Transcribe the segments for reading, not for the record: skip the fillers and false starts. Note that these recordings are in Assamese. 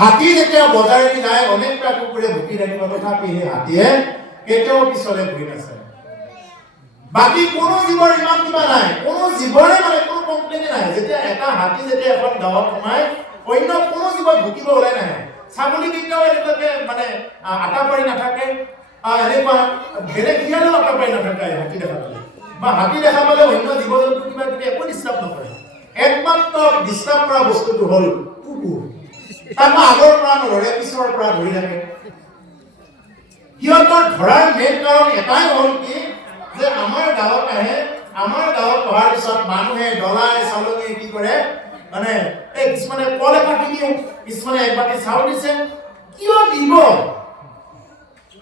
হাতী যেতিয়া বজাৰেদি যায় অনেকটা কুকুৰে ভুকি থাকিব, তথাপি সেই হাতীয়ে কেতিয়াও পিছলে ঘূৰি নাচায়। বাকী কোনো জীৱৰ ইমান কিবা নাই, কোনো জীৱৰে মানে কোনো কমপ্লেইন নাই। যেতিয়া এটা হাতী যেতিয়া এখন গাঁৱত সোমায়, অন্য কোনো জীৱ ভুকিব ওলাই নাহে। ছাগলী কেতিয়াও এনেকুৱাকে মানে আটা পাৰি নাথাকে, এনেকুৱা বেলেগ শিয়ালেও আটা পাৰি নাথাকে হাতী দেখা পালে, বা হাতী দেখা পালে অন্য জীৱ জন্তু কিবা কিবি একো ডিষ্টাৰ্ব নকৰে। একমাত্ৰ ডিষ্টাৰ্ব কৰা বস্তুটো হ'ল কুকুৰ। তাক আগৰ পৰা নধৰে, পিছৰ পৰা ধৰি থাকে। সিহঁতৰ ধৰাৰ মেইন কাৰণ এটাই হ'ল কি, যে আমাৰ গাঁৱত আহে, আমাৰ গাঁৱত অহাৰ পিছত মানুহে ডলাই চালনি কি কৰে, মানে এই কিছুমানে কল এটা দিয়ে, কিছুমানে এক বাটি চাউল দিছে। কিয় দিব?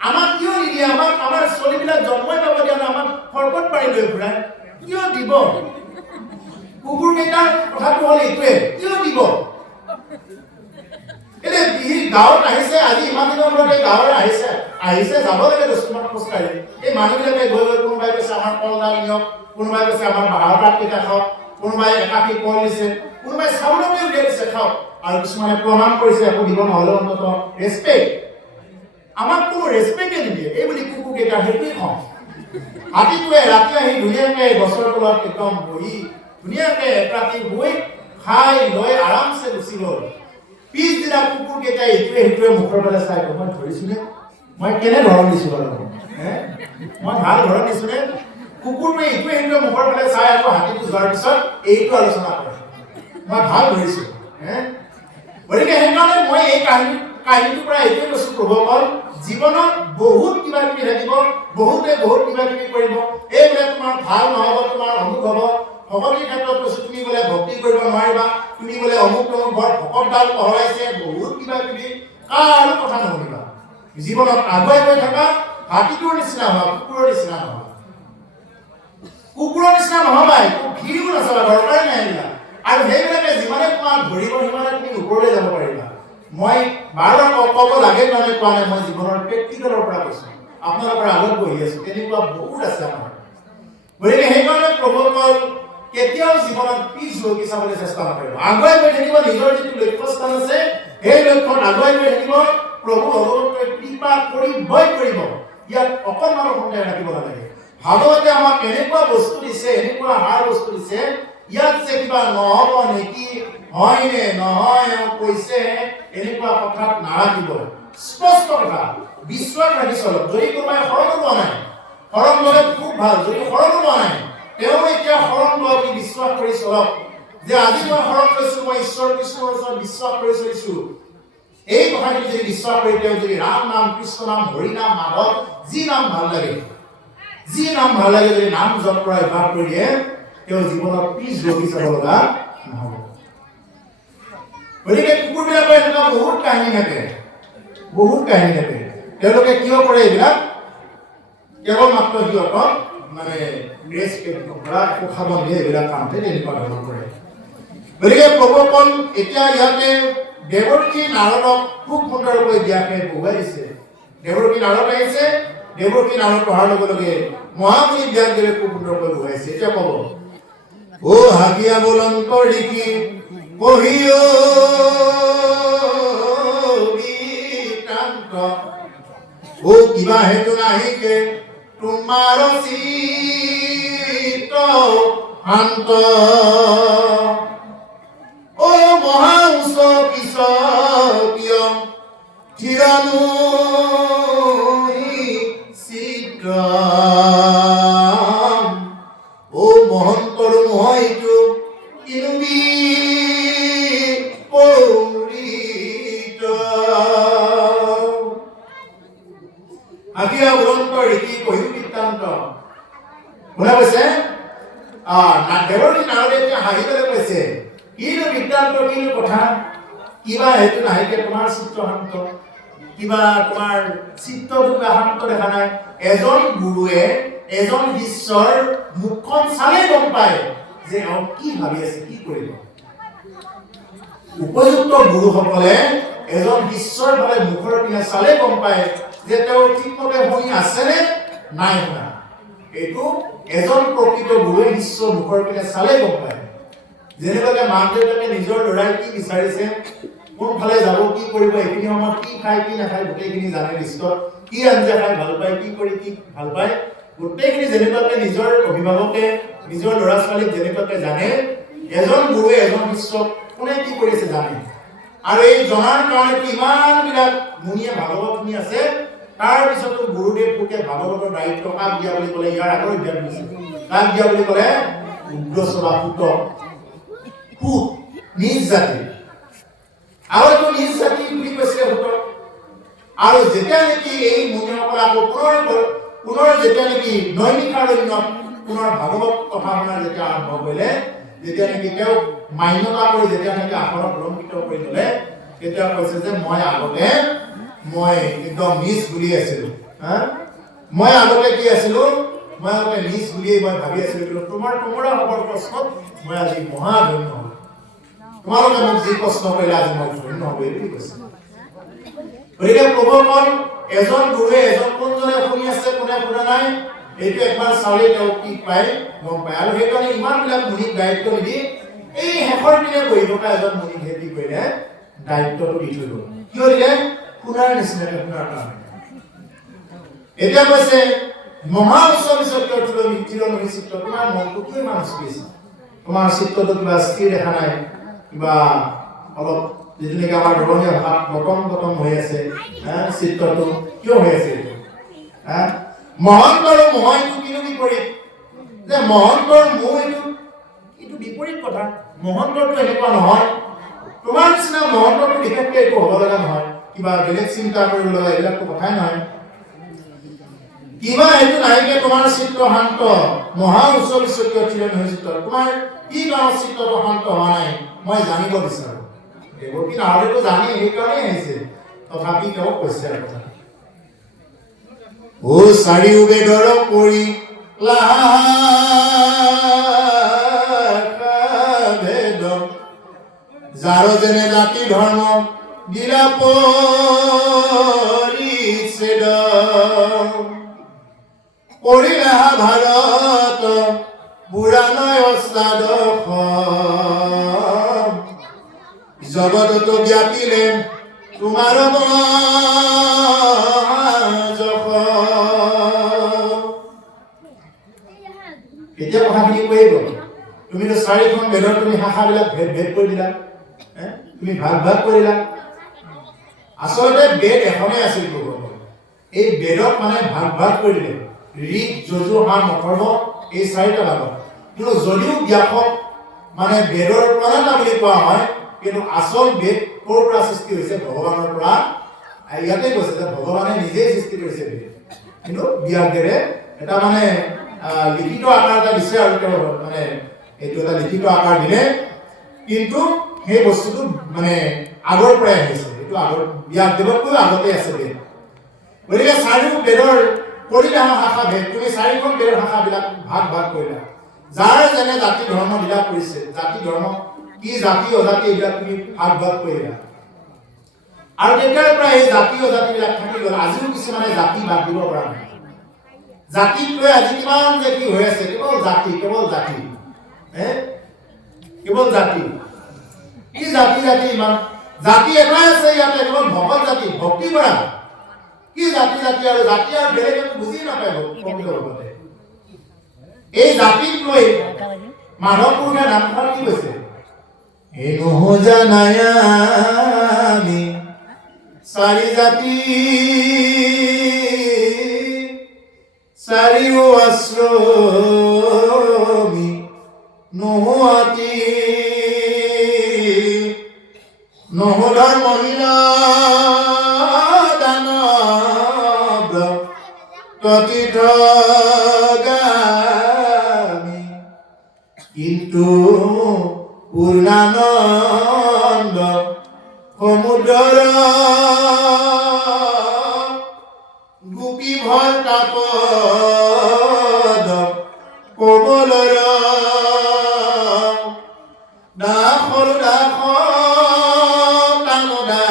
আমাক কিয় নিদিয়ে? আমাক আমাৰ ছোৱালীবিলাক জন্মই পাব দিয়া নাই, আমাক সৰ্বত পাৰি লৈ ফুৰাই। কিয় দিব? কুকুৰ কেইটাৰ কথাটো হ'ল এইটোৱে, কিয় দিব? এতিয়া বিহিৰ গাঁৱত আহিছে, আজি ইমান দিনৰ মূৰত এই গাঁৱৰ আহিছে যাব লাগে 10 মিনিট খোজকাঢ়ি। এই মানুহবিলাকে গৈ গৈ কোনোবাই কৈছে আমাৰ কলডাল নিয়ক, কোনোবাই কৈছে আমাৰ বাঁহৰ পাত কেইটা খাওক, কোনোবাই একাপি কল দিছে, কোনোবাই চাউলকে উলিয়াই দিছে খাওক, আৰু কিছুমানে প্ৰণাম কৰিছে, একো দিব নহ'লে অন্তত ৰেচপেক্ট। আমাক কোনো ৰেচপেক্টে নিদিয়ে, এই বুলি কুকুৰ কেইটা সেইটোৱে খাওঁ। হাতীটোৱে ৰাতি আহি ধুনীয়াকে গছৰ তলত একদম বহি ধুনীয়াকে এক ৰাতি শুই খাই লৈ আৰামছে গুচি গ'ল। পিছদিনা কুকুৰ কেইটাই ইটোৱে সিটোৱে মুখৰ ফালে চাই, মই ধৰিছোনে? মই কেনে ধৰণ দিছো বাৰু? মই ভাল ধৰণ দিছোনে? কুকুৰটোৱে ইটোৱে সিটোৱে মুখৰ ফালে চাই আকৌ হাতীটো যোৱাৰ পিছত এইটো আলোচনা কৰে, মই ভাল ধৰিছো। গতিকে সেইকাৰণে মই এই কাহিনীটোৰ পৰা এইটোৱে কৈছো, প্ৰভুসকল, জীৱনত বহুত কিবা কিবি থাকিব, বহুতে বহুত কিবা কিবি কৰিব। এইবোলে তোমাৰ ভাল নহ'ব, তোমাৰ অমুক হ'ব। ভকতিৰ ক্ষেত্ৰত কৈছো, তুমি বোলে ভক্তি কৰিব নোৱাৰিবা, তুমি বোলে অমুক তমুক বৰ ভকতডাল পঢ়াইছে, বহুত কিবা কিবি, কাৰো কথা নুশুনিবা। জীৱনত আগুৱাই গৈ থকা, হাতীটোৰ নিচিনা হোৱা, কুকুৰৰ নিচিনা নহয়। কুকুৰৰ নিচিনা নহবাই, ঘিৰিও নাচাবা, দৰকাৰী নাই এইবিলাক। আৰু সেইবিলাকে যিমানে তোমাক ধৰিব, সিমানে তুমি ওপৰলৈ যাব পাৰিবা। মই বাৰ ক'ব লাগে কাৰণে কোৱা নাই, মই জীৱনৰ প্ৰেক্টিকেলৰ পৰা কৈছো। আপোনালোকৰ আগত বহি আছো, তেনেকুৱা বহুত আছে আমাৰ। গতিকে সেইকাৰণে প্ৰভুসকল, কেতিয়াও জীৱনত পিছ হৈ চাবলৈ চেষ্টা নকৰিব, আগুৱাই গৈ থাকিব। নিজৰ যিটো লক্ষ্যস্থান আছে, সেই লক্ষ্যত আগুৱাই গৈ থাকিব। প্ৰভু ভগৱন্তই কৃপা কৰিবই কৰিব, ইয়াত অকণমানো সন্দেহ ৰাখিব নালাগে। ভাগৱতে আমাক এনেকুৱা বস্তু দিছে, এনেকুৱা আহাৰ বস্তু দিছে, ইয়াত যে কিবা নহ'ব নেকি, হয় নে নহয় কৈছে, এনেকুৱা কথাত নাৰাখিব। স্পষ্ট কথা, বিশ্বাস ৰাখি চলক। যদি কোনোবাই শৰণ লোৱা নাই, শৰণ ল'লে খুব ভাল। যদি শৰণ লোৱা নাই, তেওঁ এতিয়া শৰণ লোৱা বুলি বিশ্বাস কৰি চলক, যে আজি মই শৰণ লৈছো, মই ঈশ্বৰ কৃষ্ণৰ ওচৰত বিশ্বাস কৰি চলিছো। এই কথাখিনি যদি বিশ্বাস কৰি তেওঁ যদি ৰাম নাম, কৃষ্ণ নাম, হৰি নাম, মাধৱ, যি নাম ভাল লাগে, যদি নাম জপ কৰা অভ্যাস কৰি দিয়ে, তেওঁ জীৱনত পিছ ৰখি চাব লগা নহ'ব। গতিকে কুকুৰবিলাকৰ এনেকুৱা বহুত কাহিনী থাকে। তেওঁলোকে কিয় কৰে এইবিলাক? কেৱল মাত্ৰ সিহঁতক মানে একো খাব দিয়ে, এইবিলাক কামতে তেনেকুৱা ধৰণৰ কৰে। গতিকে প্ৰভুসকল, এতিয়া ইয়াতে দেৱকী নাৰদক খুব সুন্দৰকৈ ব্যাসে বহুৱাই দিছে। দেৱকী নাৰদ আহিছে, দেৱকী নাৰদ পঢ়াৰ লগে লগে মহামুনি ব্যাসদেৱে খুব সুন্দৰকৈ বহুৱাইছে। এতিয়া ক'ব, ও হাগিয়া বলন্ত লিখি পঢ়িও বিক্ৰান্ত, ও কিবা হেতু নাহিকে তোমাৰ চিত্ত শান্ত, ও মহা উচ্চ কিয় থিৰানো চিত্ৰ, ও মহন্তৰ মহইটো কিনুবি পৌৰিত, হাগিয়া বলন্ত ঋষি কহিও বৃত্তান্ত। শুনা কৈছে, দেৱকী নাৰদে এতিয়া হাঁহি পেলাই কৈছে, কিনো বৃত্তান্ত, কিনো কথা, কিবা হেতু নাহিকে তোমাৰ চিত্ত শান্ত, কিবা তোমাৰ চিত্তটো কিবা শান্ত দেখা নাই। এজন গুৰুৱে এজন শিষ্যৰ মুখখন চালে গম পায় যে কি ভাবি আছে, কি কৰিব। উপযুক্ত গুৰুসকলে এজন শিষ্যৰ ফালে মুখৰ পিনে চালে গম পায় যে তেওঁ ঠিকমতে শুনি আছেনে নাই শুনা। এইটো এজন প্ৰকৃত গুৰুৱে শিষ্যৰ মুখৰ পিনে চালে গম পায়। যেনেকৈ মাক দেউতাকে নিজৰ ল'ৰাই কি বিচাৰিছে, কোনফালে যাব কি কৰিব এইখিনি সময়ত কি খায় কি নাখায় গোটেইখিনি জানে লিষ্টত কি আঞ্জা খাই ভাল পায় কি কৰি কি ভাল পায় গোটেইখিনি যেনেকুৱাকে নিজৰ অভিভাৱকে নিজৰ ল'ৰা ছোৱালীক যেনেকুৱাকে জানে এজন গুৰুৱে এজন শিষ্যক কোনে কি কৰিছে জানে আৰু এই জনাৰ কাৰণে ইমানবিলাক মুনিয়ে ভাগৱত শুনি আছে তাৰ পিছতো গুৰুদেৱ পুকে ভাগৱতৰ দায়িত্ব কাক দিয়া বুলি ক'লে ইয়াৰ আগৰ অধ্যায় দিছে কাক দিয়া বুলি ক'লে উগ্ৰসভা পুতক পুত নিজ জাতি আৰু এইটো নিজ জাতি বুলি কৈছে পুতক আৰু যেতিয়া নেকি এই মুনিসকল আকৌ পুনৰ যেতিয়া নেকি নৈমিষাৰণ্যত পুনৰ ভাগৱত কথা শুনা যেতিয়া আৰম্ভ কৰিলে যেতিয়া নেকি তেওঁ মান্যতা কৰি যেতিয়া নেকি আসনত অলংকৃত কৰি ল'লে তেতিয়া কৈছে যে মই আগতে মই একদম নিজ বুলি আছিলোঁ মই আগতে কি আছিলোঁ মই আগতে নিজ বুলিয়েই মই ভাবি আছিলোঁ কিন্তু তোমৰা হ'বৰ প্ৰশ্নত মই আজি মহাধন্য হ'লো তোমালোকে মোক যি প্ৰশ্ন কৰিলে আজি মই ধন্য হ'ব বুলি কৈছে গতিকে প্ৰভুসকল এজন গুৰুৱে এজন কোনজনে শুনি আছে কোনে শুনা নাই এইটো একবাৰ চালে তেওঁ কি পায় গম পায় আৰু সেইকাৰণে ইমানবিলাক মুনিক দায়িত্ব নিদি এই শেষৰ দিনে বহি থকা এজন মুনিক হেৰি কৰিলে দায়িত্বটো দি থৈ গ'ল কিয় দিলে শুনাৰ নিচিনাকে শুনাৰ কাৰণে এতিয়া কৈছে মহা উচ্চ বিচক্ষৰ তিৰণী চিত্ৰ তোমাৰ মনটো কি মানুহ কৰিছে তোমাৰ চিত্ৰটো কিবা স্থিৰ দেখা নাই কিবা অলপ যেনেকৈ আমাৰ ধৰণীয় ভাৱ গতম হৈ আছে চিত্ৰটো কিয় হৈ আছে মহন্তৰ মহইটো কিনো বিপৰীত যে মহন্তৰ মোহ এইটো বিপৰীত কথা মহন্তৰটো এনেকুৱা নহয় তোমাৰ নিচিনা মহন্তৰটো বিশেষকৈ এইটো হ'ব লগা নহয় কিবা বেলেগ চিন্তা কৰিব লগা এইবিলাকতো কথাই নহয় কিবা এইটো নাইকে তোমাৰ চিত্ৰ শান্ত মহা উচ্চ বিচক্ষৰ তিৰণী চিত্ৰ তোমাৰ কি কাৰণত চিত্ৰটো শান্ত হোৱা নাই মই জানিব বিচাৰোঁ দেৱকী নাহৰেতো জানি সেইকাৰণেই আহিছে তথাপি তেওঁ কৈছে আৰু কথা ও চাৰিও বেদৰ পৰি ভেদ যাৰ যেনে জাতি ধৰ্ম দিলা পৰিছেদ কৰিলা ভাৰত পুৰাণয় অস্তাদ জগততো ব্যাপিলে তোমাৰ এতিয়া কথাখিনি কৈ গ'ল তুমিতো চাৰিখন বেদৰ তুমি শাখাবিলাক ভেদ কৰি দিলা তুমি ভাগ কৰিলা আচলতে বেদ এখনেই আছিল এই বেদক মানে ভাগ কৰি দিলে ঋক যজু সাম অথৰ্ব এই চাৰিটা ভাগত কিন্তু যদিও ব্যাপক মানে বেদৰ প্ৰণেতা বুলি কোৱা হয় কিন্তু আচল বেদ ক'ৰ পৰা সৃষ্টি হৈছে ভগৱানৰ পৰা ইয়াতে কৈছে যে ভগৱানে নিজেই সৃষ্টি কৰিছে বেদ কিন্তু ব্যাসদেৱে এটা মানে লিখিত আকাৰ এটা দিছে আৰু তেওঁ মানে এইটো এটা লিখিত আকাৰ দিলে কিন্তু সেই বস্তুটো মানে আগৰ পৰাই আহিছে এইটো আগৰ ব্যাসদেৱতকৈ আগতে আছে বেদ গতিকে চাৰিও বেদৰ কৰিলা শাখা ভেদ তুমি চাৰিখন বেদৰ শাখাবিলাক ভাগ কৰিলা যাৰ যেনে জাতি ধৰ্ম দিলা কৰিছে জাতি ধৰ্ম কি জাতি অজাতি এইবিলাক তুমি ভাগ কৰিলা আৰু তেতিয়াৰ পৰা এই জাতি অজাতিবিলাক থাকি গ'ল আজিও কিছুমানে জাতি বাদ দিব পৰা নাই জাতিক লৈ আজি কিমান যে কি হৈ আছে কেৱল জাতি কেৱল জাতি কি জাতি ইমান জাতি এটাই আছে ইয়াতে কেৱল ভকত জাতি ভক্তি কৰা কি জাতি আৰু জাতি আৰু বেলেগ একো বুজি নাপায় ভক্তি এই জাতিক লৈ মাধৱ পুৰুষে নামখন কি কৈছে এনো জানায়ামি চাৰি জাতি চাৰিও আশ্ৰমি নোহোৱাতি নহোধৰ মহিলা দানৱ ততীৰ্থগামী কিন্তু পূৰ্ণানন্দ সমুদ্ৰৰ গোপী ভট্টাপদ কোমলৰ দাসৰ দাস টানদা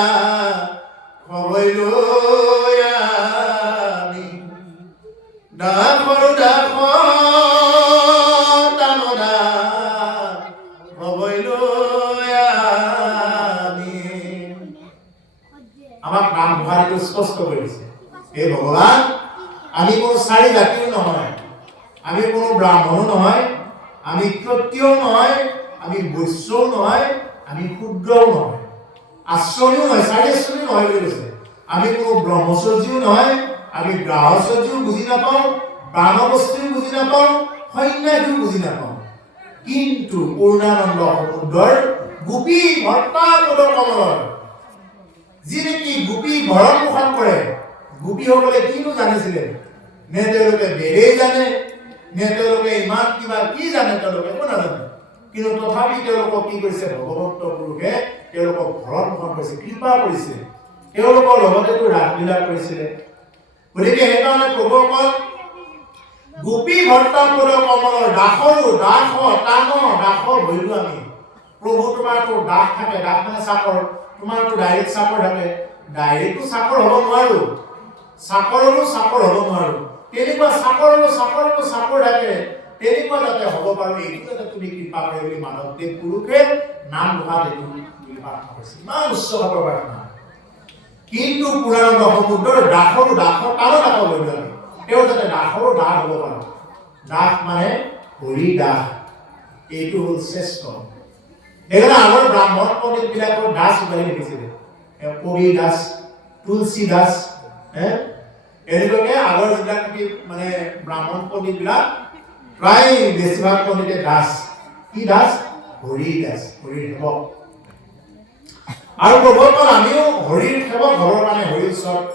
খবৈ আমি দাসৰ দাস টানদা খবৈ আমি আমাক নাম ঘোষাটো স্পষ্ট কৰিছে হে ভগৱান আমি কোনো চাৰি জাতিও নহয় আমি কোনো ব্ৰাহ্মণো নহয় আমি ক্ষত্ৰিয়ও নহয় আমি বৈশ্যও নহয় আমি শূদ্ৰও নহয় আশ্ৰমীও নহয় চাৰি আশ্ৰমী নহয় বুলি কৈছে আমি কোনো ব্ৰহ্মচৰ্যীও নহয় আমি গ্ৰাহচৰ্যীও বুজি নাপাওঁ বানবস্তিও বুজি নাপাওঁ সন্ন্যাসীও বুজি নাপাওঁ কিন্তু পূৰ্ণানন্দ সমুদ্ৰৰ গোপী ভৰ্তা পদ কমলৰ যি নেকি গোপী ভৰণ পোষণ কৰে গোপীসকলে কিনো জানিছিলে নে তেওঁলোকে বেৰেই জানে নে তেওঁলোকে ইমান কিবা কি জানে তেওঁলোকে একো নাজানে কিন্তু তথাপি তেওঁলোকক কি কৰিছে ভগৱন্ত পুৰুষে তেওঁলোকক ভৰণ পোষণ কৰিছে কৃপা কৰিছে তেওঁলোকৰ লগতেতো ৰাসলীলা কৰিছিলে গতিকে সেইকাৰণে প্ৰভুসকল গোপী ভৰ্তা পদ কমলৰ দাসৰো দাস টান দাস ভৈলো আমি প্ৰভু তোমাৰতো দাস থাকে দাস মানে চাকৰ তোমাৰতো ডাইৰেক্ট চাকৰ থাকে ডাইৰেক্টটো চাকৰ হ'ব নোৱাৰো চাকৰৰো চাকৰ হ'ব নোৱাৰো তেনেকুৱা চাকৰৰো চাকৰ থাকে তেনেকুৱা যাতে হ'ব পাৰো এইটো যাতে তুমি কৃপা কৰে বুলি মাধৱদেৱ পুৰুষে নাম ঘোষাত এইটো বুলি প্ৰাৰ্থনা কৰিছে ইমান উচ্চ ভাৱৰ প্ৰাৰ্থনা কিন্তু পুৰাণানন্দ সমুদ্ৰৰ দাসৰো দাস টানো দাস ভৈলো আমি তেওঁ যাতে দাসৰো দাস হ'ব পাৰো দাস মানে হৰি দাস এইটো হ'ল শ্ৰেষ্ঠ সেইকাৰণে আগৰ ব্ৰাহ্মণ পণ্ডিত বিলাকৰ দাস উপাধি লিখিছিলে কবি দাস তুলসী দাস এনেকুৱাকে আগৰ যিবিলাক মানে ব্ৰাহ্মণ পণ্ডিত বিলাক প্ৰায় বেছিভাগ পণ্ডিতে দাস কি দাস হৰি দাস হৰিৰ সেৱক আৰু প্ৰভুসকল আমিও হৰিৰ সেৱক হ'বৰ কাৰণে হৰিৰ ওচৰত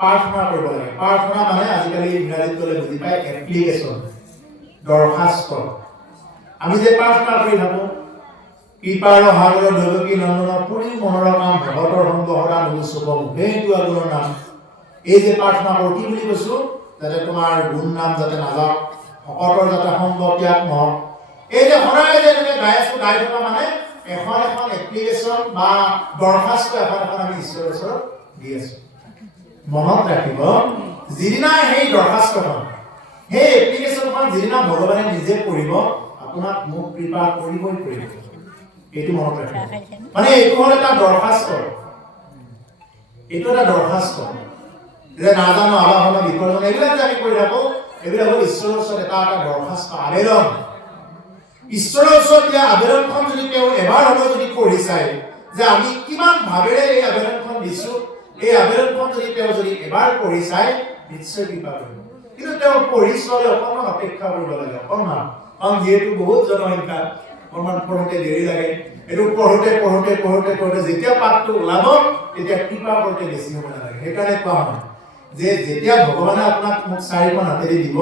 প্ৰাৰ্থনা কৰিব লাগে প্ৰাৰ্থনা মানে আজিকালি ইংৰাজীত ক'লে বুজি পায় এপ্লিকেশ্যন দৰখাস্ত আমি যে প্ৰাৰ্থনা কৰি থাকোঁ কৃপাৰ সাগৰ দৈৱকী নন্দন পুৰী মনৰ কাম ভগতৰ সংগ হৰা নুচুক মুখেইটো আগুনৰ নাম এই যে প্ৰাৰ্থনা কৰোঁ কি বুলি কৈছোঁ যাতে তোমাৰ গুণ নাম যাতে নাযাওক ভকতৰ যাতে সংগ ত্যাগ নহওক এই যে সদায় যে এনেকৈ গাই আছোঁ গাই থকা মানে এখন এপ্লিকেশ্যন বা দৰখাস্ত এখন আমি ঈশ্বৰৰ ওচৰত দি আছোঁ মনত ৰাখিব যিদিনা সেই দৰখাস্তখন সেই এপ্লিকেশ্যনখন যিদিনা ভগৱানে নিজে কৰিব আপোনাক মোক কৃপা কৰিবই কৰিব এইটো মনত ৰাখিব মানে এইটো হ'ল এটা দৰখাস্ত এইটো এটা দৰখাস্ত যে নাজানো আবাহন বিসৰ্জন এইবিলাক যে আমি কৰি থাকোঁ এইবিলাক হ'ল ঈশ্বৰৰ ওচৰত এটা দৰখাস্ত আবেদন ঈশ্বৰৰ ওচৰত দিয়া আবেদনখন যদি তেওঁ এবাৰ হ'লেও যদি পঢ়ি চায় যে আমি কিমান ভাৱেৰে এই আবেদনখন দিছোঁ এই আবেদনখন যদি তেওঁ যদি এবাৰ পঢ়ি চায় নিশ্চয় কৃপা কৰিব কিন্তু তেওঁ পঢ়ি চোৱালে অকণমান অপেক্ষা কৰিব লাগে অকণমান কাৰণ যিহেতু বহুত জনসংখ্যা অকণমান পঢ়োঁতে দেৰি লাগে এইটো পঢ়োঁতে যেতিয়া পাঠটো ওলাব তেতিয়া কৃপা কৰোঁতে বেছি সময় নালাগে সেইকাৰণে কোৱা হয় যে যেতিয়া ভগৱানে আপোনাক মোক 4খন হাতেৰে দিব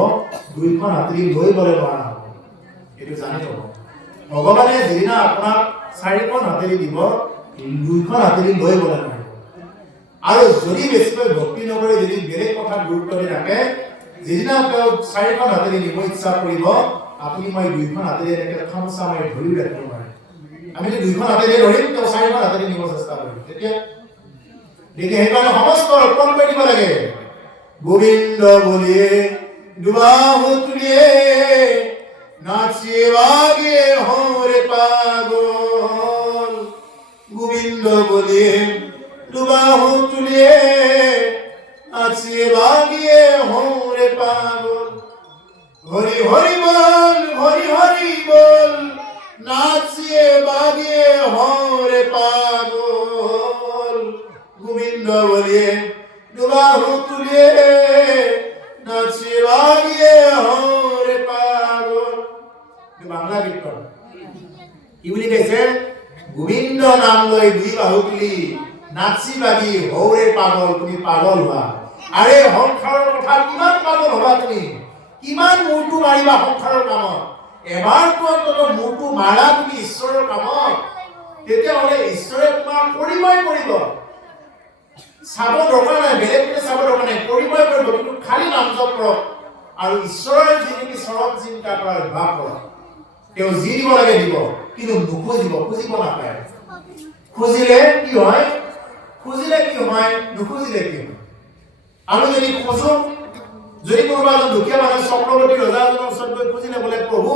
2খন হাতেৰে লৈ গ'লে নোৱাৰা হ'ব এইটো জানি ল'ব ভগৱানে যিদিনা আপোনাক 4খন হাতেৰে দিব 2খন হাতেৰে লৈ গ'লে নোৱাৰিব আৰু যদি বেছিকৈ ভক্তি নকৰি যদি বেলেগ কথাত গুৰুত্ব দি ৰাখে যিদিনা তেওঁ 4খন হাতেৰে নিব ইচ্ছা কৰিব আপুনি মই 2খন হাতেৰে এনেকৈ খামচা মাৰি ধৰি ৰাখিব নোৱাৰে আমি যদি 2খন হাতেৰে ধৰিম তেওঁ 4খন হাতেৰে নিব চেষ্টা কৰিম তেতিয়া দেখি সেইকাৰণে সমস্ত অৰ্পণ কৰি দিব লাগে গোবিন্দ বলিয়ে দুবাহু তুলিয়ে নাচিয়ে বাগে হরে পাগল গোবিন্দ বলিয়ে দুবাহু তুলিয়ে নাচিয়ে বাগে হরে পাগল হরি হরি বল নাচিয়ে বাগে হরে পাগল গোবিন্দ বলিয়ে দুবাহু তুলিয়ে নাচিয়ে বাগে হরে পাগল বাংলা কীর্তন কি বুলি কৈছে গোবিন্দ নাম লৈ 2 বাহু তুলি নাচি বাগি হৰে পাগল তুমি পাগল হোৱা আৰে সংসাৰৰ কথা কিমান পাগল হ'বা তুমি কিমান মূৰটো মাৰিবা সংসাৰৰ কামত এবাৰতো অন্তত মূৰটো মাৰা তুমি ঈশ্বৰৰ কামত তেতিয়াহ'লে ঈশ্বৰে তোমাক কৰিবই কৰিব চাব দৰকাৰ নাই বেলেগকে চাব দৰকাৰ নাই কৰিবই কৰিব কিন্তু খালি নাম জপ কৰক আৰু ঈশ্বৰৰ যিখিনি চৰণ চিন্তা কৰাৰ অভ্যাস কৰক তেওঁ যি দিব লাগে দিব কিন্তু নুখুজিব খুজিব নাপায় খুজিলে কি হয় নুখুজিলে কি হয় আমি যদি খোজো যদি কোনোবা এজন দুখীয়া মানুহ চক্ৰৱৰ্তী ৰজাজনৰ ওচৰত গৈ খুজিলে বোলে প্ৰভু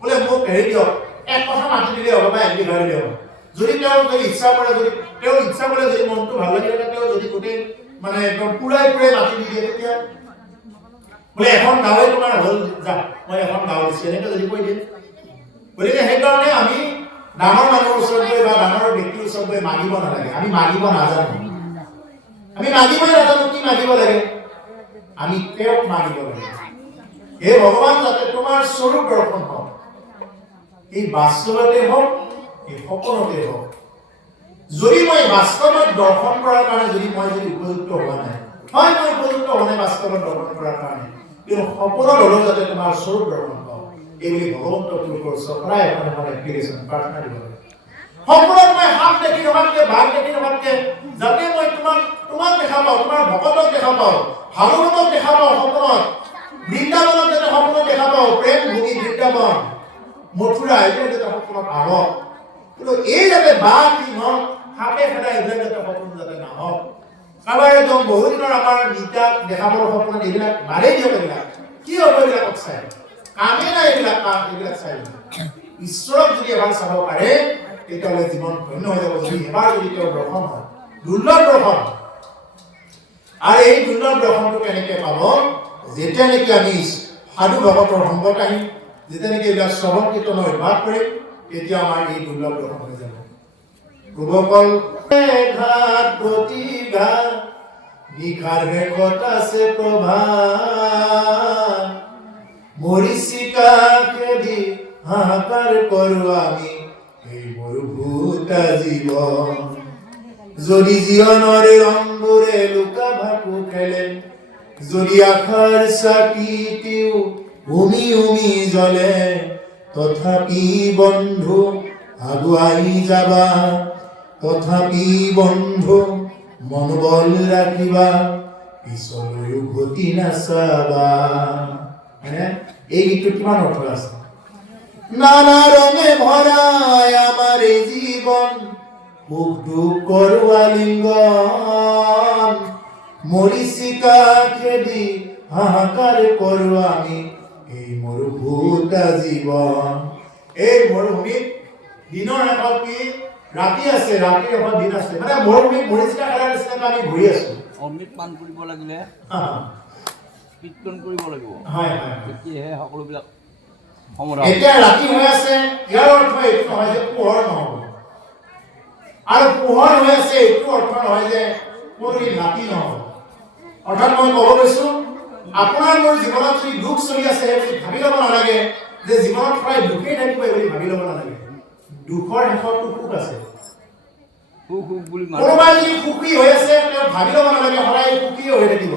বোলে মোক হেৰি দিয়ক এক কথা মাতি দিলে হ'ব বা 1 বিঘা দিলে হ'ব যদি তেওঁ যদি ইচ্ছা কৰে যদি মনটো ভাল লাগিলে তেওঁ যদি গোটেই মানে একদম পুৰাই মাটি দি দিয়ে তেতিয়া বোলে এখন গাঁৱে তোমাৰ হ'ল যা মই এখন গাঁও দিছোঁ এনেকৈ যদি কৈ দিয়ে। গতিকে সেইকাৰণে আমি ডাঙৰ মানুহৰ ওচৰত গৈ বা ডাঙৰ ব্যক্তিৰ ওচৰত গৈ মাগিব নালাগে। আমি মাগিব নাজানো, আমি মাগিবই নাজানো কি মাগিব লাগে। আমি তেওঁক মাগিব লাগে, হে ভগৱান যাতে তোমাৰ স্বৰূপ দৰ্শন হওক, এই বাস্তৱতে হওক এই সপোনতে হওক। যদি মই বাস্তৱত দৰ্শন কৰাৰ কাৰণে যদি উপযুক্ত হোৱা নাই, হয় মই উপযুক্ত হোৱা নাই বাস্তৱত দৰ্শন কৰাৰ কাৰণে, কিন্তু সপোনত হ'লেও যাতে তোমাৰ স্বৰূপ দৰ্শন পাওঁ এইবুলি ভগৱন্তৰ ওচৰত সদায় এখন এপ্লিকেশ্যন প্ৰাৰ্থনা দিব লাগে। সপোনত মই সাপ দেখি নহাতকে বাঘ দেখি নহাতকে যাতে মই তোমাক দেখা পাওঁ, তোমাৰ ভকতক দেখা পাওঁ, ভাগৱতক দেখা পাওঁ সপোনত, বৃন্দাবনক যাতে সপোনত দেখা পাওঁ, প্ৰেম ভূমি বৃন্দাবন মথুৰা এইবিলাক যাতে সপোনত আহক। কিন্তু এই যাতে বাঘ সিংহ সাপে খেদা এইবিলাক যাতে সপোন যাতে নাহক। কাৰোবাৰ একদম বহুদিনৰ আমাৰ নিতাক দেখা পাব সপোনত এইবিলাক বাদেই দিয়ক। এইবিলাক কি হ'ব? এইবিলাকক চাই কামেই নাই, এইবিলাক চাই ঈশ্বৰক যদি এবাৰ চাব পাৰে তেতিয়াহ'লে জীৱন ধন্য হৈ যাব। যদি এবাৰ যদি তেওঁৰ দৰ্শন হয়, দুৰ্লভ দৰ্শন। আৰু এই দুৰ্লভ দৰ্শনটো কেনেকৈ পাব? যেতিয়া নেকি আমি সাধু ভগতৰ সংগত আহিম, যেতিয়া নেকি এইবিলাক শ্ৰৱণ কীৰ্তনৰ অভ্যাস কৰিম, তেতিয়া আমাৰ এই দুৰ্লভ দৰ্শন হৈ যাব। প্ৰভুসকল ঘাট প্ৰতিঘাত নিশাৰ শেষত আছে প্ৰভাত, মৰিচিকা খেদি হাহাকাৰ কৰো আমি এই মৰুভূতা জীৱন। যদি জীৱনৰে ৰংবোৰে লুকা ভাকু খেলে, যদি আশাৰ চাকিটিও উমি উমি জ্বলে, তথাপি বন্ধু আগুৱাই যাবা, তথাপি বন্ধু মনোবল ৰাখিবা, পিছলৈ উভতি নাচাবা। এই গীতটো কিমান অৰ্থ আছে? নানা ৰঙে ভৰাই আমাৰ এই জীৱন, সুখ দুখৰ আলিংগন, মৰিচিকা খেদি হাহাকাৰ কৰো আমি এই মৰুভূতা জীৱন। এই মৰুভূমিত দিনৰ শেষত কি ৰাতি আছে, ৰাতিৰ শেষত দিন আছে। মানে মৰুভূমিত মৰিচিকা খেলাৰ নিচিনাকৈ আমি ঘূৰি আছো। অমৃত পান কৰিব লাগিলে কীৰ্তন কৰিব লাগিব, তেতিয়াহে সকলোবিলাক সমাধান। এতিয়া ৰাতি হৈ আছে, ইয়াৰ অৰ্থ এইটো নহয় যে পোহৰ নহ'ব, আৰু পোহৰ হৈ আছে এইটো অৰ্থ নহয় যে কোনোদিন ৰাতি নহ'ব। অৰ্থাৎ মই ক'ব গৈছো, আপোনাৰ মোৰ জীৱনত যদি দুখ চলি আছে বুলি ভাবি ল'ব নালাগে যে জীৱনত প্ৰায় দুখেই থাকিব বুলি ভাবি ল'ব নালাগে। দুখৰ শেষতো সুখ আছে। কোনোবাই যদি সুখী হৈ আছে তেওঁ ভাবি ল'ব নালাগে সদায় সুখী হৈ থাকিব।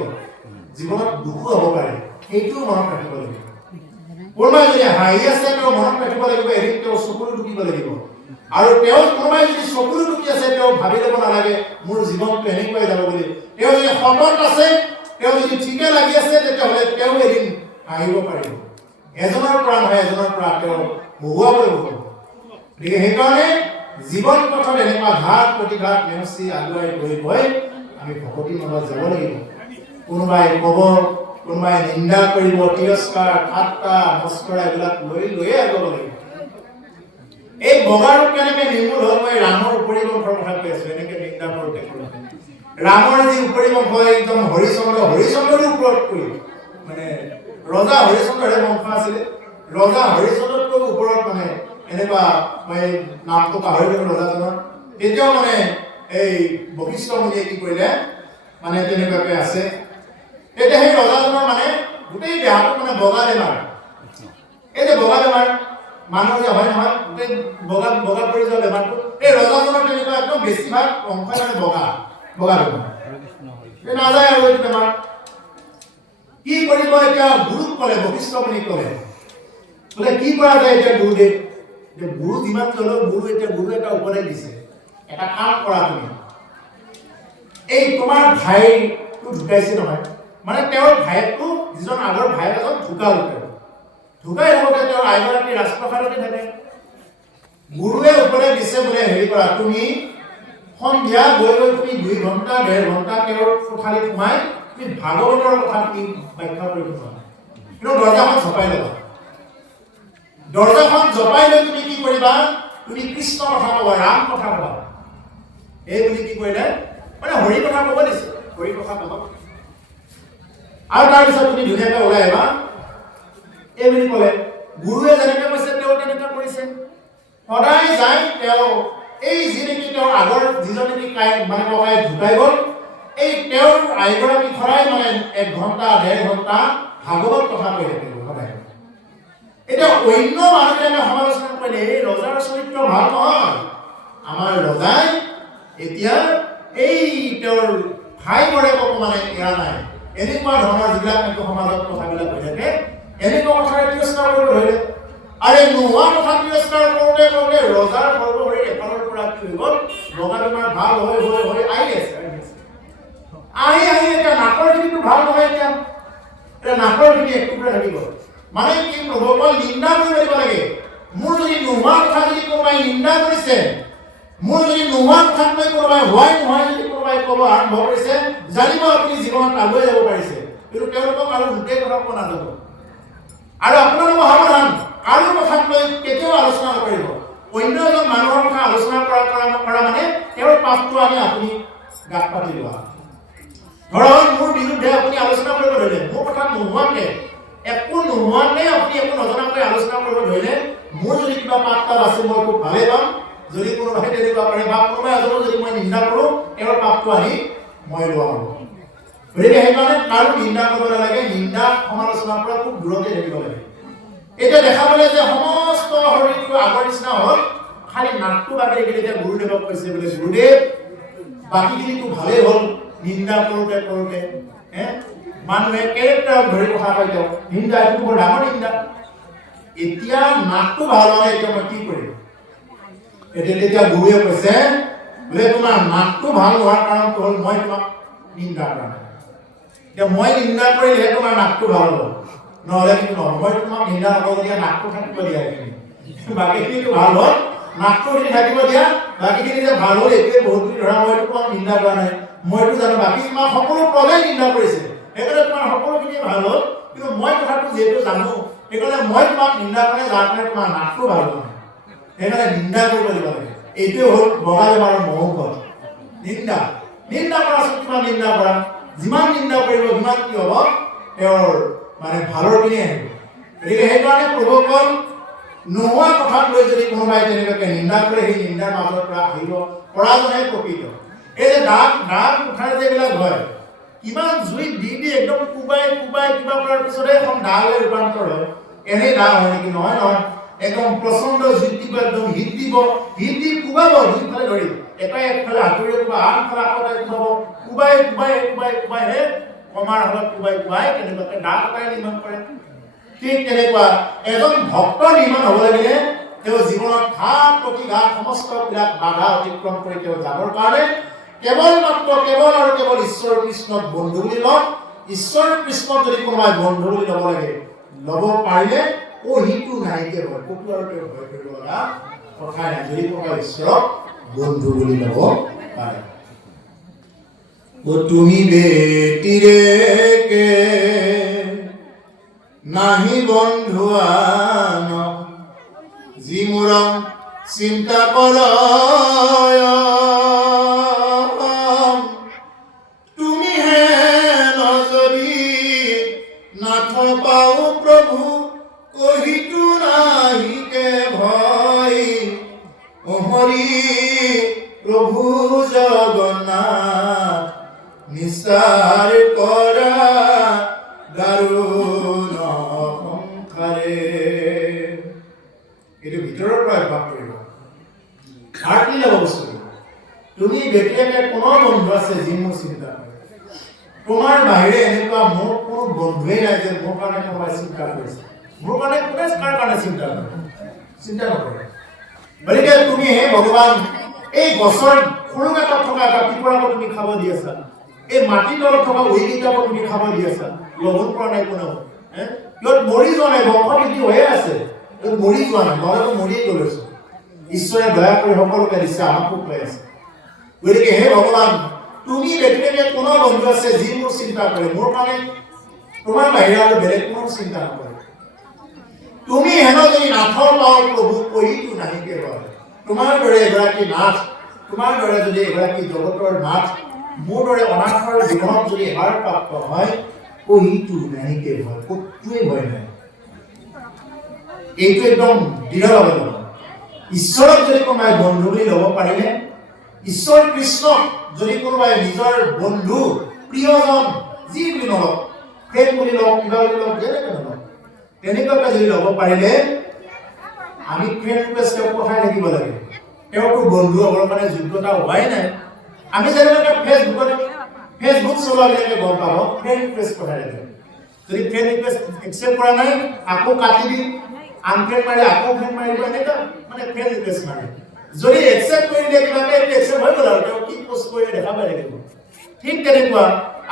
জীৱনত দুখো হ'ব পাৰে, সেইটোও মনত ৰাখিব লাগিব। কোনোবাই যদি হাঁহি আছে তেওঁ মনত ৰাখিব লাগিব এদিন তেওঁ চকুৰে টুকিব লাগিব। আৰু তেওঁ কোনোবাই যদি চকুৰে টুকি আছে তেওঁ ভাবি ল'ব নালাগে মোৰ জীৱনটো এনেকুৱাই যাব বুলি। তেওঁ যদি সতত আছে, তেওঁ যদি ঠিকে লাগি আছে, তেতিয়াহ'লে তেওঁ এদিন আহিব পাৰিব। এজনৰ পৰা নহয় এজনৰ পৰা তেওঁ বহুৱাব লাগিব। গতিকে সেইকাৰণে জীৱন পথত এনেকুৱা ঘাট প্ৰতিঘাত নেওচি আগুৱাই গৈ আমি ভকতি মাজত যাব লাগিব। কোনোবাই ক'ব, কোনোবাই নিন্দা কৰিব, তিৰস্কাৰ ঠাট্টা মস্কৰা এইবিলাক লৈয়ে আগব লাগিব। এই বগা ৰূপ কেনেকৈ নিৰ্মূল হ'ল? মই ৰামৰ উপৰিবংশৰ কথা কৈ আছো। এনেকৈ নিন্দা কৰোঁতে ৰামৰ যি উপৰিবংশ একদম হৰিচন্দ্ৰৰ ওপৰত পৰি, মানে ৰজা হৰিচন্দ্ৰহে বংশ আছিলে। ৰজা হৰিচন্দ্ৰতকৈ ওপৰত মানে এনেকুৱা, মই নামটো পাহৰি গ'লো ৰজাজনৰ। তেতিয়াও মানে এই বশিষ্ঠ মুনিয়ে কি কৰিলে, মানে তেনেকুৱাকৈ আছে। তেতিয়া সেই ৰজাজনৰ মানে গোটেই দেহাটো মানে বগা বেমাৰ। এই যে বগা বেমাৰ মানুহৰ যে হয় নহয়, গোটেই বগা পৰি যোৱা বেমাৰটো, এই ৰজাজনৰ তেনেকুৱা একদম বেছিভাগ অংশই মানে বগা বেমাৰ। নাযায় আৰু এইটো বেমাৰ। কি কৰিব এতিয়া? গুৰুক ক'লে, বশিষ্ঠ মুনিক ক'লে, বোলে কি কৰা যায় এতিয়া গুৰুদেৱ? গুৰু যিমান হ'লেও গুৰু এটা উপদেশ দিছে, এটা কাম কৰা তুমি। এই তোমাৰ ভাইটো ঢুকাইছে নহয়, মানে তেওঁৰ ভাইটো যিজন আগৰ ভাই এজন ঢুকাই থাকোঁতে তেওঁৰ আইগৰাকী ৰাজপ্ৰসাদতে থাকে। গুৰুৱে উপদেশ দিছে বোলে হেৰি কৰা, তুমি সন্ধিয়া গৈ তুমি 2 ঘণ্টা 1.5 ঘণ্টা তেওঁৰ কোঠালিত সোমাই তুমি ভাগৱতৰ কথা তুমি ব্যাখ্যা কৰিব নোৱাৰা। কিন্তু দৰ্জাখন জপাই ল'বা। দৰ্জাখন জপাই লৈ তুমি কি কৰিবা? তুমি কৃষ্ণ কথা ক'বা, ৰাম কথা ক'বা। এই বুলি কি কৰিলে মানে হৰি কথা ক'ব দিছে, হৰি কথা ক'ব। আৰু তাৰপিছত তুমি ধুনীয়াকৈ ওলাই আহিবা, এই বুলি ক'লে গুৰুৱে যেনেকৈ কৈছে তেওঁ তেনেকৈ কৰিছে। সদায় যায় তেওঁ এই যি নেকি তেওঁৰ আগৰ যিজন নেকি মানে ককাই ঢুকাই গ'ল, এই তেওঁৰ আইগৰাকী সদায় মানে 1 ঘণ্টা 1.5 ঘণ্টা ভাগৱত কথা কৈ থাকিব সদায়। এতিয়া অন্য মানুহবিলাকে সমালোচনা কৰিলে এই ৰজাৰ চৰিত্ৰ ভাল নহয়, আমাৰ ৰজাই এতিয়া এই তেওঁৰ ভাই গৰাকীকো মানে এৰা নাই, এনেকুৱা ধৰণৰ যিবিলাক সমাজত কথাবিলাক হৈ থাকে, এনেকুৱা কথাৰে তিৰস্কাৰ কৰিব ধৰিলে। আৰু নোহোৱা কথা তিৰস্কাৰ কৰোঁতে কৰোঁতে ৰজাৰ সৰ্বশৰীৰ এফালৰ পৰা কি হৈ গ'ল, বগা বেমাৰ ভাল হৈ আহি আছে। এতিয়া নাকৰ খিনিটো ভাল নহয়, এতিয়া নাকৰ খিনি একটুকুৰা থাকি গ'ল। মানে কি প্ৰভুসকল নিন্দা কৰিব দিব লাগে। মোৰ যদি নোহোৱা কথা যদি কোনোবাই নিন্দা কৰিছে, মোৰ যদি নোহোৱা কথাক লৈ কোনোবাই হোৱাই নহয় যদি কোনোবাই ক'ব আৰম্ভ কৰিছে, জানিব আপুনি জীৱনত আগুৱাই যাব পাৰিছে, কিন্তু তেওঁলোকক আৰু গোটেই কথা ক'ব নাযাব। আৰু আপোনালোকৰ সাৱধান, কাৰো কথাক লৈ কেতিয়াও আলোচনা নকৰিব। অন্য এজন মানুহৰ কথা আলোচনা কৰা মানে তেওঁৰ পাপটো আনি আপুনি গাত পাতি লোৱা। ধৰক মোৰ বিৰুদ্ধে আপুনি আলোচনা কৰিব ধৰিলে, মোৰ কথা নোহোৱাকে একো নোহোৱাকে আপুনি একো নজনাকৈ আলোচনা কৰিব ধৰিলে, মোৰ যদি কিবা পাপ তাপ আছে মই খুব ভালেই পাম। যদি কোনোবাই তেনেকুৱা কৰে বা কোনোবাই এজনক যদি মই নিন্দা কৰোঁ, তেওঁৰ পাপটো আনি মই লোৱা হ'ব। গতিকে সেইকাৰণে কাৰো নিন্দা কৰিব নালাগে, নিন্দা সমালোচনাৰ পৰা খুব দূৰতে থাকিব লাগে। এতিয়া দেখা পালে যে সমস্ত শৰীৰটো আগৰ নিচিনা হ'ল, খালি নাকটো বাকী থাকিলে। এতিয়া গুৰুদেৱক কৈছে বোলে গুৰুদেৱ বাকীখিনিতো ভালেই হ'ল, নিন্দা কৰোঁতে কৰোঁতে মানুহে কেৰেক্টাৰক ধৰি কথা কয়, তেওঁ নিন্দা এইটো বৰ ডাঙৰ নিন্দা। এতিয়া নাকটো ভাল হোৱা নাই, এতিয়া মই কি কৰিম? তেতিয়া গুৰুৱে কৈছে বোলে তোমাৰ নাকটো ভাল হোৱাৰ কাৰণটো হ'ল মই তোমাক নিন্দা কৰা নাই। এতিয়া মই নিন্দা কৰিলেহে তোমাৰ নাকটো ভাল হ'ব, নহ'লে কিন্তু নহ'ব। মই তোমাক নিন্দা নকৰিলে নাকটো থাকিব দিয়া, বাকীখিনিতো ভাল হ'ল, নাকটো থাকিব দিয়া, বাকীখিনি যে ভাল হ'ল এইটোৱে বহুত বুলি ধৰা। মই তোমাক নিন্দা কৰা নাই, মইতো জানো বাকী তোমাৰ সকলো প্ৰজাই নিন্দা কৰিছে, সেইকাৰণে তোমাৰ সকলোখিনি ভাল হ'ল, কিন্তু মই কথাটো যিহেতু জানো সেইকাৰণে মই তোমাক নিন্দা কৰে, যাৰ কাৰণে তোমাৰ নাকটো ভাল হ'ল। সেইকাৰণে নিন্দা কৰিব দিব লাগে। এইটোৱে হ'ল বগা বেমাৰৰ মহৌষধ, নিন্দা। নিন্দা কৰাচোন, কিমান নিন্দা কৰা, যিমান নিন্দা কৰিব সিমান কি হ'ব, তেওঁৰ মানে ভালৰ পিনে আহিব। গতিকে সেইকাৰণে প্ৰভুসকল নোহোৱা কথাক লৈ যদি কোনোবাই তেনেকুৱাকে নিন্দা কৰে, সেই নিন্দাৰ মাজৰ পৰা আহিব পৰাজনে প্ৰকৃত। এই যে দাগ উঠাৰ যে এইবিলাক হয়, কিমান জুই দি একদম কোবাই কিবা কৰাৰ পিছতে এখন দাগলৈ ৰূপান্তৰ হয়। এনেই দাগ হয় নেকি? নহয় নহয়, একদম প্ৰচণ্ড জুইত দিব, একদম হিট দি কোবাব দুইফালে ধৰি, এটাই একফালে হাতুৰি কোবাব, আনফালে আকৌ এটাই কোবাব, কোবাই কমাৰ হালত কোবাই তেনেকুৱাকে দাগ এটাই নিৰ্মাণ কৰে। ঠিক তেনেকুৱা এজন ভক্ত নিৰ্মাণ হ'ব লাগিলে তেওঁ জীৱনত ঘাত প্ৰতিঘাত সমস্তবিলাক বাধা অতিক্ৰম কৰি তেওঁ যাবৰ কাৰণে কেৱল ঈশ্বৰ কৃষ্ণক বন্ধু বুলি লওক। ঈশ্বৰ কৃষ্ণক যদি কোনোবাই বন্ধু বুলি ল'ব লাগে, ল'ব পাৰিলে সিটো নাইকে হয়, ক'তো আৰু তেওঁ ভয় কৰিব লগা কথাই নাই, যদি কোনোবাই ঈশ্বৰক বন্ধু বুলি ল'ব পাৰে। তুমি বেটিৰেকে নাহি বন্ধু আন, যি মোৰ চিন্তা কৰয়, তুমি হে নজৰি নাথ পাও প্ৰভু, কহিতো নাহিকে ভয়, হৰি প্ৰভু জগন্নাথ নিচাৰ কৰা দাৰুণ সংসাৰে। এইটো ভিতৰৰ পৰা অভ্যাস কৰিব, ঘাটি ল'ব বস্তু। তুমি ব্যক্তিগত কোনো বন্ধু আছে যি মোৰ চিন্তা কৰে, তোমাৰ বাহিৰে এনেকুৱা মোৰ কোনো বন্ধুৱেই নাই যে মোৰ কাৰণে কোনোবাই চিন্তা কৰিছে। মোৰ কাৰণে কোনে কাৰ কাৰণে চিন্তা কৰে? চিন্তা নকৰে। গতিকে তুমি হে ভগৱান এই গছৰ সৰু গাঁতত থকা এটা পিপৰাকো তুমি খাব দি আছা, এই মাটিৰ তলত থকা উইকেইটাকো তুমি খাব দি আছা, লঘোণ পৰা নাই কোনেও। য'ত মৰি যোৱা নাই, বংশবৃদ্ধি হৈয়ে আছে, য'ত মৰি যোৱা নাই, নহ'লেতো মৰিয়ে গৈছো। ঈশ্বৰে দয়া কৰি সকলোকে দিছে, আমাকো কৈ আছে। গতিকে হে ভগৱান, তুমি ব্যক্তিগত কোনো বন্ধু আছে যি মোৰ চিন্তা কৰে, মোৰ কাৰণে তোমাৰ বাহিৰে আৰু বেলেগ কোনো চিন্তা নকৰে। তুমি হেন যদি নাথৰ পাও প্ৰভু, কহিতো নাহিকে হয়। তোমাৰ দৰে এগৰাকী নাথ, তোমাৰ দৰে যদি এগৰাকী জগতৰ নাথ মোৰ দৰে অনাথৰ জীৱনত যদি এবাৰ প্ৰাপ্ত হয় ইটো নাহিকে ভয় ক'তোৱে ভয় নাই এইটো একদম দৃঢ়ভাৱে ল'ব ঈশ্বৰক যদি কোনোবাই বন্ধু বুলি ল'ব পাৰিলে ঈশ্বৰ কৃষ্ণক যদি কোনোবাই নিজৰ বন্ধু প্ৰিয়জন যি বুলি নলওক ফ্ৰেণ্ড বুলি লওক কিবা বুলি লওক যেনেকৈ নলওক তেনেকুৱাকৈ যদি ল'ব পাৰিলে আমি ফ্ৰেণ্ড ৰিকুৱেষ্ট তেওঁক পঠাই থাকিব লাগে তেওঁকতো বন্ধু হ'বৰ কাৰণে যোগ্যতা হোৱাই নাই আমি যেনেকৈ ফেচবুক চলোৱাবিলাকে গম পাব ফ্ৰেণ্ড ৰিকুৱেষ্ট পঠাই থাকে যদি ফ্ৰেণ্ড ৰিকুৱেষ্ট একচেপ্ট কৰা নাই আকৌ কাটি দিম আনফ্ৰেণ্ড মাৰি আকৌ ফ্ৰেণ্ড মাৰিব এনেকুৱা মানে ফ্ৰেণ্ড ৰিকুৱেষ্ট মাৰে যদি একচেপ্ট কৰি দিয়ে কিবাকে একচেপ্ট হৈ গ'ল আৰু তেওঁ কি পোষ্ট কৰিলে দেখা পাই থাকিব ঠিক তেনেকুৱা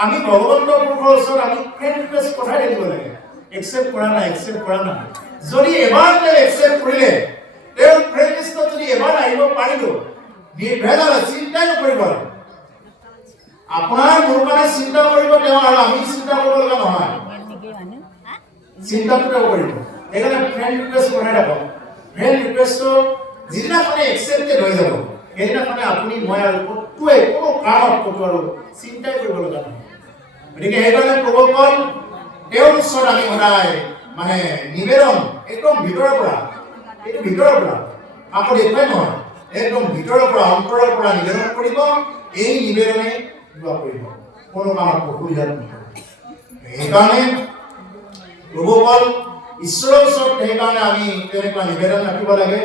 আমি ভগৱন্তৰ পুৰুষৰ ওচৰত আমি ফ্ৰেণ্ড ৰিকুৱেষ্ট পঠাই থাকিব লাগে একচেপ্ট কৰা নাই যদি এবাৰ তেওঁ একচেপ্ট কৰিলে তেওঁ ফ্ৰেণ্ড লিষ্টত যদি এবাৰ আহিব পাৰিব নিৰ্ভেজাল চিন্তাই নকৰিব আপোনাৰ মোৰ কাৰণে চিন্তা কৰিব তেওঁ আৰু আমি চিন্তা কৰিব লগা নহয় চিন্তাটো তেওঁ কৰিব সেইকাৰণে ফ্ৰেণ্ড ৰিকুৱেষ্ট পঠাই থাকক ফ্ৰেণ্ড ৰিকুৱেষ্টটো যিদিনাখনে একচেপ্টেড হৈ যাব সেইদিনাখনে আপুনি মই আৰু ক'তোৱে কোনো কাৰণত ক'তো আৰু চিন্তাই কৰিব লগা নহয় গতিকে সেইকাৰণে প্ৰভুসকল তেওঁৰ ওচৰত আমি সদায় মানে নিবেদন একদম ভিতৰৰ পৰা এইটো ভিতৰৰ পৰা আকৌ দেখুৱাই নহয় একদম ভিতৰৰ পৰা অন্তৰৰ পৰা নিবেদন কৰিব এই নিবেদনে কিবা কৰিব কোনো কামত অসুবিধা নহয় সেইকাৰণে প্ৰভুসকল ঈশ্বৰৰ ওচৰত সেইকাৰণে আমি তেনেকুৱা নিবেদন ৰাখিব লাগে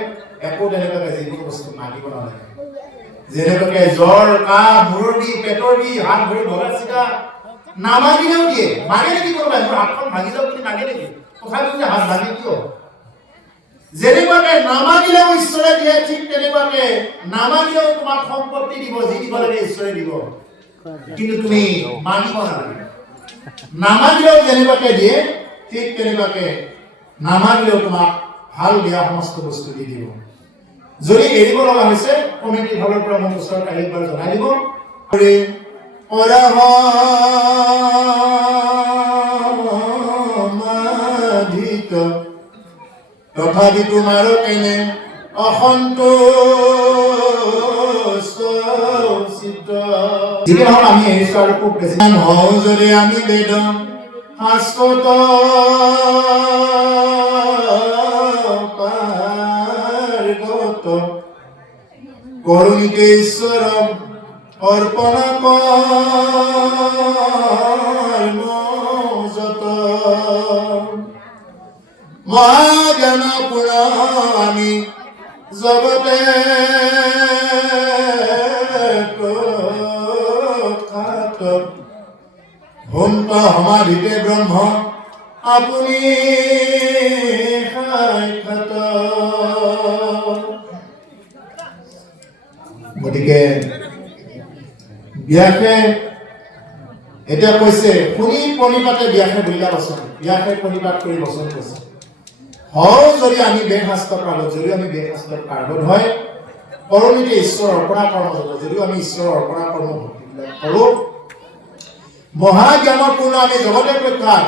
একো তেনেকুৱাকে যিকোনো বস্তু মাগিব নালাগে যেনেকুৱাকে জ্বৰ কাহ মূৰৰ বিষ পেটৰ বিষ হাত ভৰি ভগা চিগা নামাগিলেও দিয়ে মাগে নেকি কোনোবাই মোৰ হাতখন ভাঙি যাওক বুলি মাগে নেকি তথাপিও যে হাত ভাঙে কিয় যেনেকুৱাকে নামাগিলেও ঈশ্বৰে দিয়ে ঠিক তেনেকুৱাকে নামাগিলেও তোমাক সম্পত্তি দিব যি দিব লাগে ঈশ্বৰে দিব কিন্তু তুমি মাগিব নালাগে নামাগিলেও যেনেকুৱাকে দিয়ে ঠিক তেনেকুৱাকে নামাগিলেও তোমাক ভাল বেয়া সমস্ত বস্তু দি দিব যদি এৰিব লগা হৈছে কমিটিৰ ফালৰ পৰা মোক ওচৰত আহি একবাৰ জনাই দিব তথাপি তোমাৰ কেনে অসন্তোষ আমি এৰিছো আৰু খুব বেছি হওঁ যদি আমি বেদন শাস্ত্ৰত পাৰ্গত করুণিতে ঈশ্বর অর্পণ যত মহাজ্ঞান পুর আমি জগতে প্রখ্যাত ভূন্ত সমাধিতে ব্রহ্ম আপুনি সাক্ষাৎ গতিকে ব্যাসে এতিয়া কৈছে শুনি প্ৰণিপাতে ব্যাসে বুলিলা বচন ব্যাসে প্ৰণিপাত কৰি বচন কৈছে হও যদি আমি বেদশাস্ত্ৰ পাৰ্গত যদিও আমি বেদশাস্ত্ৰত পাৰ্গত হয় কৰণীতে ঈশ্বৰ অৰ্পণা কৰ্ম যদিও আমি ঈশ্বৰৰ অৰ্পণা কৰ্ম ভক্তিবিলাক কৰোঁ মহাজ্ঞানপূৰ্ণ আমি জগতে প্ৰখ্যাত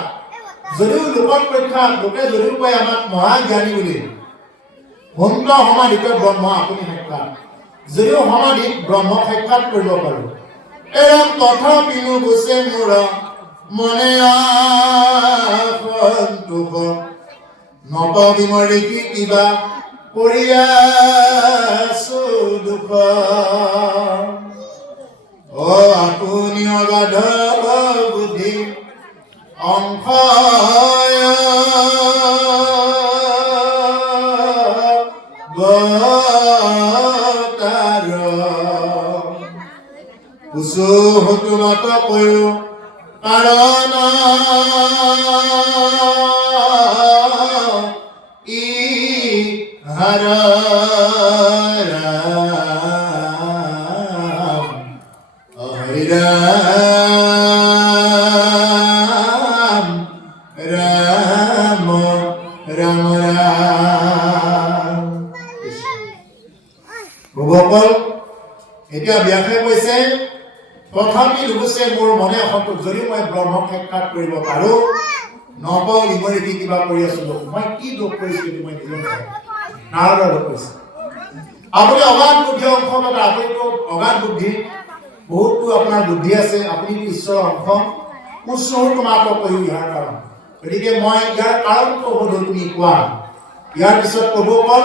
যদিও লোকত প্ৰখ্যাত লোকে যদিও কয় আমাক মহাজ্ঞানী বুলি ভূন্ত সমাধিত ব্ৰহ্ম আপুনি সাক্ষাৎ যদিও সমাধিত ব্ৰহ্ম সাক্ষাৎ কৰিব পাৰো এৰম তথাপিও গুছে মোৰ মনে সন্তোষ নপাবিমৰি কি কিবা কৰি আছো দুখ অ আপুনি অগাধ বুদ্ধি অংশ উচুহতুনত কৰো কাৰণ ই হৰ হৰি ৰাম ৰাম ৰাম ৰাম প্ৰভুসকল এতিয়া ব্যাসে কৈছে তথাপি নুগুছে মোৰ মনে অসন্তোষ যদিও মই ব্ৰহ্মক সাক্ষাৎ কৰিব পাৰো নপাও বিমৰিতি কিবা কৰি আছো মই কি দোষ কৰিছো মই নিজে নাৰদৰ কৈছে আপুনি অগাধ বুদ্ধি অংশগত আপুনিতো অগাধ বুদ্ধি বহুতো আপোনাৰ বুদ্ধি আছে, আপুনি ঈশ্বৰৰ অংশ, কুশল তোমাক কৈও ইয়াৰ কাৰণ। গতিকে মই ইয়াৰ কাৰণ ক'ব তুমি কোৱা। ইয়াৰ পিছত ক'ব কল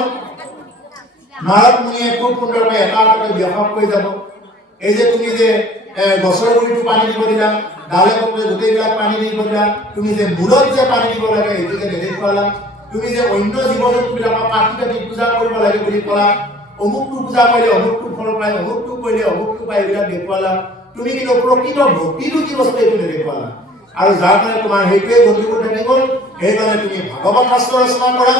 নাৰদ মুনিয়ে খুব সুন্দৰকৈ এটা ব্যাখ্যা কৰি যাব। এই যে তুমি যে গছৰ গুৰিটো পানী দিব দিলা, ডালে পত্ৰে গোটেইবিলাক পানী দিব দিলা, তুমি যে মূৰত যে পানী দিব লাগে এইটো যে নেদেখুৱালা, তুমি যে অন্য জীৱ জন্তুবিলাকক কাটি কাটি পূজা কৰিব লাগে বুলি ক'লা, অমুকটো পূজা কৰিলে অমুকটো ফল পায়, অমুকটো কৰিলে অমুকটো পায়, এইবিলাক দেখুৱালা। তুমি কিন্তু প্ৰকৃত ভক্তিটো কি বস্তু এইটো নেদেখুৱালা। আৰু যাৰ কাৰণে তোমাৰ সেইটোৱে গতিবোৰ থাকি গ'ল, সেইকাৰণে তুমি ভাগৱত শাস্ত্ৰ ৰচনা কৰা।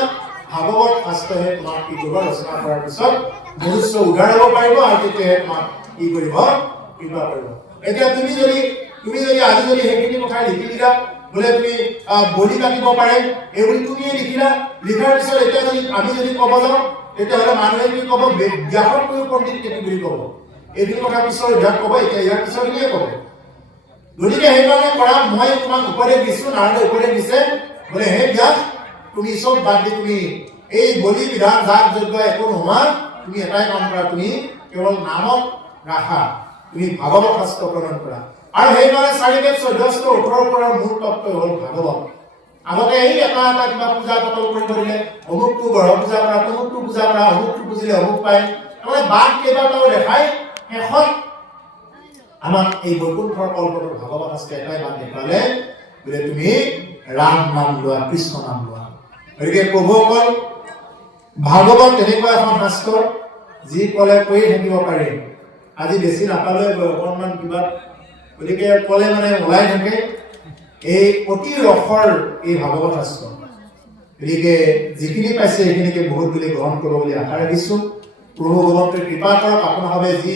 ভাগৱত শাস্ত্ৰহে তোমাক কি কৰিব, ৰচনা কৰাৰ পিছত মনুষ্য উদ্ধাৰ হ'ব পাৰিব আৰু তেতিয়াহে তোমাক কি কৰিব, কৃপা কৰিব। এতিয়া তুমি যদি আজি যদি সেইখিনি কথা লিখি দিলা, বোলে তুমি বলি কাটিব পাৰে এইবুলি তুমিয়ে লিখিলা, লিখাৰ পিছত এতিয়া যদি আমি যদি ক'ব যাওঁ তেতিয়াহ'লে মানুহে কি ক'ব, ব্যাসত কৰি পণ্ডিত কেতি বুলি ক'ব। এইখিনি কথা পিছৰ ইয়াক ক'ব, এতিয়া ইয়াৰ পিছৰখিনিয়ে ক'ব। গতিকে সেইকাৰণে কৰা মই তোমাক উপদেশ দিছো, নাৰদে উপদেশ দিছে বোলে হে ব্যাস, তুমি চব বাদ দি তুমি এই বলি বিধান যাগ যজ্ঞ একো নোহোৱা, তুমি এটাই কাম কৰা, তুমি কেৱল নামত ৰাখা, তুমি ভাগৱত শাস্ত্ৰ প্ৰদান কৰা। আৰু সেইকাৰণে 4 বেদ 14 18 পৰা মূল তত্ত্ব হ'ল ভাগৱত। আগতে এই এটা কিবা পূজা পাতল কৰিব দিলে, অমুকটো গ্ৰহ পূজা কৰা, তমুকটো পূজা কৰা, অমুকটো পুজিলে অমুক পায়, তাৰমানে বাদ কেইবাটাও দেখাই শেষত আমাক এই বৈকুণ্ঠৰ কল্পটোৰ ভাগৱত শাস্ত্ৰ এটাই বাদ দেখালে, বোলে তুমি ৰাম নাম লোৱা, কৃষ্ণ নাম লোৱা। গতিকে প্ৰভুসকল ভাগৱত তেনেকুৱা এখন শাস্ত্ৰ যি ক'লে কৈয়ে থাকিব পাৰি। আজি বেছি নাপালে অকণমান কিবা, গতিকে ক'লে মানে ওলাই থাকে। এই অতি ৰসৰ এই ভাগৱত শাস্ত্ৰ, গতিকে যিখিনি পাইছে সেইখিনিকে বহুত বুলি গ্ৰহণ কৰিব বুলি আশা ৰাখিছোঁ। প্ৰভু ভগৱন্তই কৃপা কৰক। আপোনালোকে যি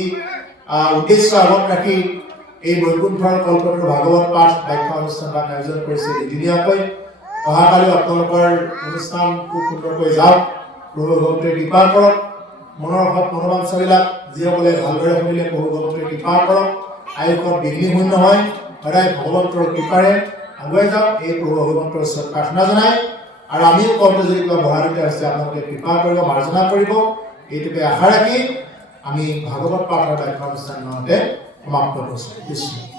উদ্দেশ্য আগত ৰাখি এই বৈকুণ্ঠৰ কল্পটোৰ ভাগৱত পাঠ ব্যাখ্যা অনুষ্ঠান বা আয়োজন কৰিছে ধুনীয়াকৈ, অহাকালিও আপোনালোকৰ অনুষ্ঠান খুব সুন্দৰকৈ যাওক। প্ৰভু ভগৱন্তই কৃপা কৰক। মনৰ ভাৱ মনোবাঞ্ছাবিলাক যিসকলে ভালদৰে শুনিলে প্ৰভু ভগৱন্তই কৃপা কৰক। আয়ুষত বিঘ্নি শূন্য হয়, সদায় ভগৱন্তৰ কৃপাৰে আগুৱাই যাওক, এই প্ৰভু ভগৱন্তৰ ওচৰত প্ৰাৰ্থনা জনাই। আৰু আমিও কওঁতে যদি কিবা বঢ়াদিতা হৈছে আপোনালোকে কৃপা কৰিব, মাৰ্জনা কৰিব, এইটোকে আশা ৰাখি আমি ভাগৱত পাঠৰ ব্যাখ্যা অনুষ্ঠান সমাপ্ত কৰিছোঁ।